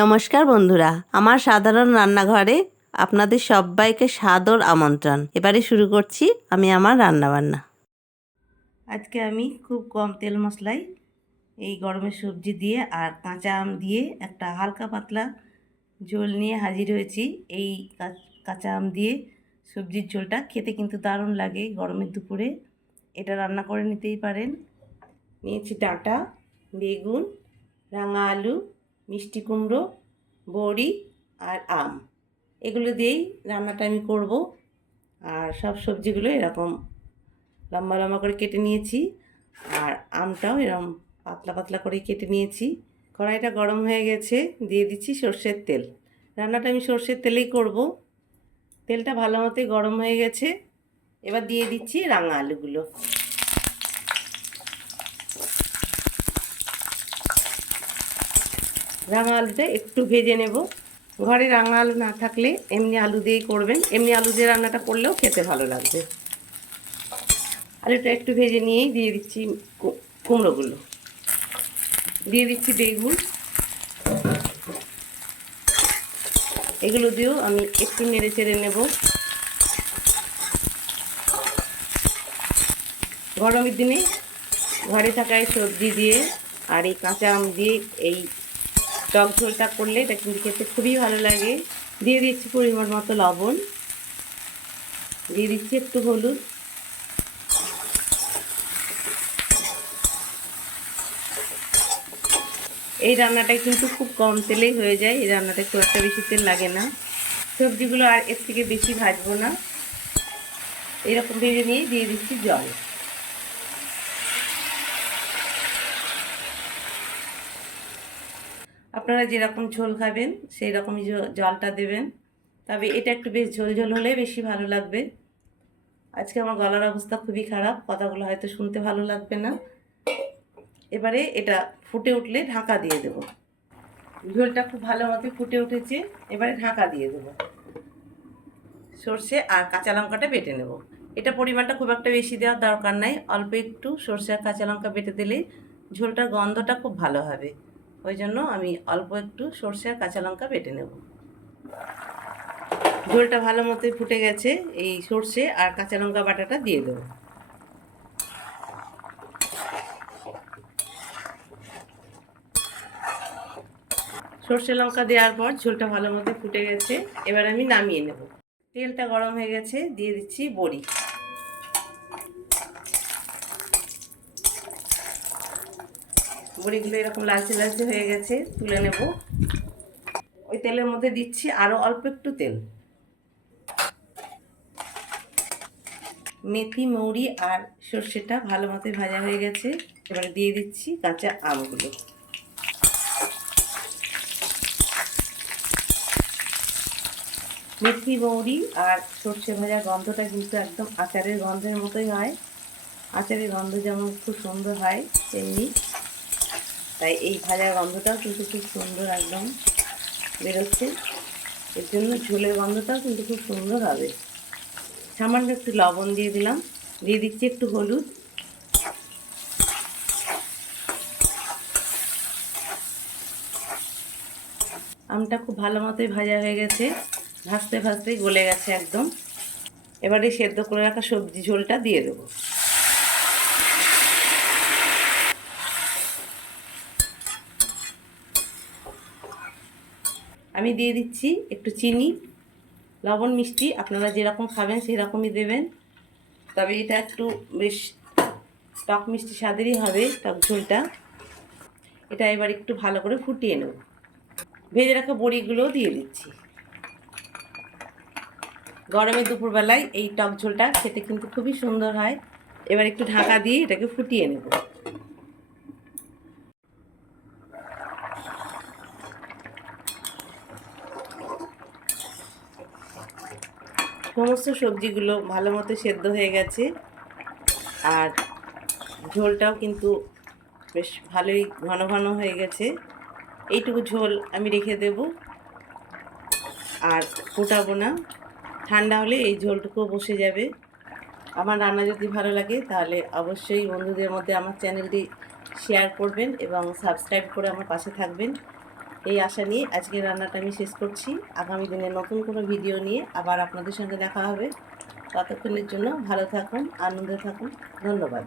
নমস্কার বন্ধুরা, আমার সাধারণ রান্নাঘরে আপনাদের সবাইকে সাদর আমন্ত্রণ। এবারে শুরু করছি আমি আমার রান্নাবান্না। আজকে আমি খুব কম তেল মশলায় এই গরমের সবজি দিয়ে আর কাঁচা আম দিয়ে একটা হালকা পাতলা ঝোল নিয়ে হাজির হয়েছি। এই কাঁচা আম দিয়ে সবজির ঝোলটা খেতে কিন্তু দারুণ লাগে গরমের দুপুরে। এটা রান্না করে নিতেই পারেন। নিয়েছি ডাঁটা, বেগুন, রাঙা আলু মিষ্টি কুমড়ো, বড়ি আর আম। এগুলো দিয়েই রান্নাটা আমি করব। আর সব সবজিগুলো এরকম লম্বা লম্বা করে কেটে নিয়েছি। আর আমটাও এরকম পাতলা পাতলা করে কেটে নিয়েছি। কড়াইটা গরম হয়ে গেছে, দিয়ে দিচ্ছি সর্ষের তেল। রান্নাটা আমি সর্ষের তেলেই করব। তেলটা ভালো মতোই গরম হয়ে গেছে। এবার দিয়ে দিচ্ছি রাঙা আলুগুলো। রাঙা আলুটা একটু ভেজে নেব। ঘরে রাঙা আলু না থাকলে এমনি আলু দিয়েই করবেন। এমনি আলু দিয়ে রান্নাটা করলেও খেতে ভালো লাগবে। আলুটা একটু ভেজে নিয়েই দিয়ে দিচ্ছি কুমড়োগুলো। দিয়ে দিচ্ছি বেগুন। এগুলো দিয়েও আমি একটু নেড়ে চেড়ে নেব। গরমের দিনে ঘরে থাকায় সবজি দিয়ে আর এই কাঁচা আম দিয়ে এই টক ঝোলটা করলে এটা কিন্তু খেতে খুবই ভালো লাগে। দিয়ে দিচ্ছি পরিমাণ মতো লবণ। দিয়ে দিচ্ছি একটু হলুদ। এই রান্নাটা কিন্তু খুব কম তেলেই হয়ে যায়। এই রান্নাটা খুব একটা বেশি তেল লাগে না। সবজিগুলো আর এর থেকে বেশি ভাজবো না। এরকম ভেজে নিয়ে দিয়ে দিচ্ছি জল। আপনারা যেরকম ঝোল খাবেন সেই রকমই জলটা দেবেন। তবে এটা একটু বেশ ঝোল ঝোল হলে বেশি ভালো লাগবে। আজকে আমার গলার অবস্থা খুবই খারাপ, কথাগুলো হয়তো শুনতে ভালো লাগবে না। এবারে এটা ফুটে উঠলে ঢাকা দিয়ে দেব। ঝোলটা খুব ভালো মতো ফুটে উঠেছে, এবারে ঢাকা দিয়ে দেব। সর্ষে আর কাঁচা লঙ্কাটা বেটে নেব। এটা পরিমাণটা খুব একটা বেশি দেওয়ার দরকার নাই, অল্প একটু সর্ষে আর কাঁচা লঙ্কা বেটে দিলেই ঝোলটার গন্ধটা খুব ভালো হবে। ওই জন্য আমি অল্প একটু সর্ষে আর কাঁচা লঙ্কা বেটে নেব। ঝোলটা ভালো মতোই ফুটে গেছে, এই সর্ষে আর কাঁচা লঙ্কা বাটাটা দিয়ে দেবো। সর্ষে লঙ্কা দেওয়ার পর ঝোলটা ভালো মতো ফুটে গেছে, এবার আমি নামিয়ে নেব। তেলটা গরম হয়ে গেছে, দিয়ে দিচ্ছি বড়ি। বড়িগুলো এরকম লালচে লালচে হয়ে গেছে, তুলে নেব। ওই তেলের মধ্যে দিচ্ছি আরও অল্প একটু তেল। মেথি, মৌরি আর সর্ষেটা ভালো মতো ভাজা হয়ে গেছে। এবারে দিয়ে দিচ্ছি কাঁচা আমগুলো। মেথি, মৌরি আর সর্ষে ভাজা গন্ধটা কিন্তু একদম আচারের গন্ধের মতোই হয়। আচারের গন্ধ যেমন খুব সুন্দর হয়, তেমনি তাই এই ভাজার গন্ধটাও কিন্তু খুব সুন্দর একদম বেরোচ্ছে। এর জন্য ঝোলের গন্ধটাও কিন্তু খুব সুন্দর হবে। সামান্য একটু লবণ দিয়ে দিলাম। দিয়ে দিচ্ছি একটু হলুদ। আমটা খুব ভালো মতোই ভাজা হয়ে গেছে। ভাজতে ভাজতে গলে গেছে একদম। এবারে সেদ্ধ করে রাখা সবজি ঝোলটা দিয়ে দেবো। আমি দিয়ে দিচ্ছি একটু চিনি, লবণ, মিষ্টি, আপনারা যেরকম খাবেন সেরকমই দেবেন। তবে এটা একটু বেশ টক মিষ্টি স্বাদেরই হবে টক ঝোলটা। এটা এবার একটু ভালো করে ফুটিয়ে নেব। ভেজে রাখা বড়িগুলোও দিয়ে দিচ্ছি। গরমে দুপুরবেলায় এই টক ঝোলটা খেতে কিন্তু খুবই সুন্দর হয়। এবার একটু ঢাকা দিয়ে এটাকে ফুটিয়ে নেব। সমস্ত সবজিগুলো ভালো মতো সেদ্ধ হয়ে গেছে। আর ঝোলটাও কিন্তু বেশ ভালোই ঘন ঘন হয়ে গেছে। এইটুকু ঝোল আমি রেখে দেব। আর ফোটাবো না। ঠান্ডা হলে এই ঝোলটুকু বসে যাবে। আমার রান্না যদি ভালো লাগে তাহলে অবশ্যই বন্ধুদের মধ্যে আমার চ্যানেলটি শেয়ার করবেন এবং সাবস্ক্রাইব করে আমার পাশে থাকবেন। এই আশা নিয়ে আজকের রান্নাটা আমি শেষ করছি। আগামী দিনে নতুন কোনো ভিডিও নিয়ে আবার আপনাদের সঙ্গে দেখা হবে। ততক্ষণের জন্য ভালো থাকুন, আনন্দে থাকুন। ধন্যবাদ।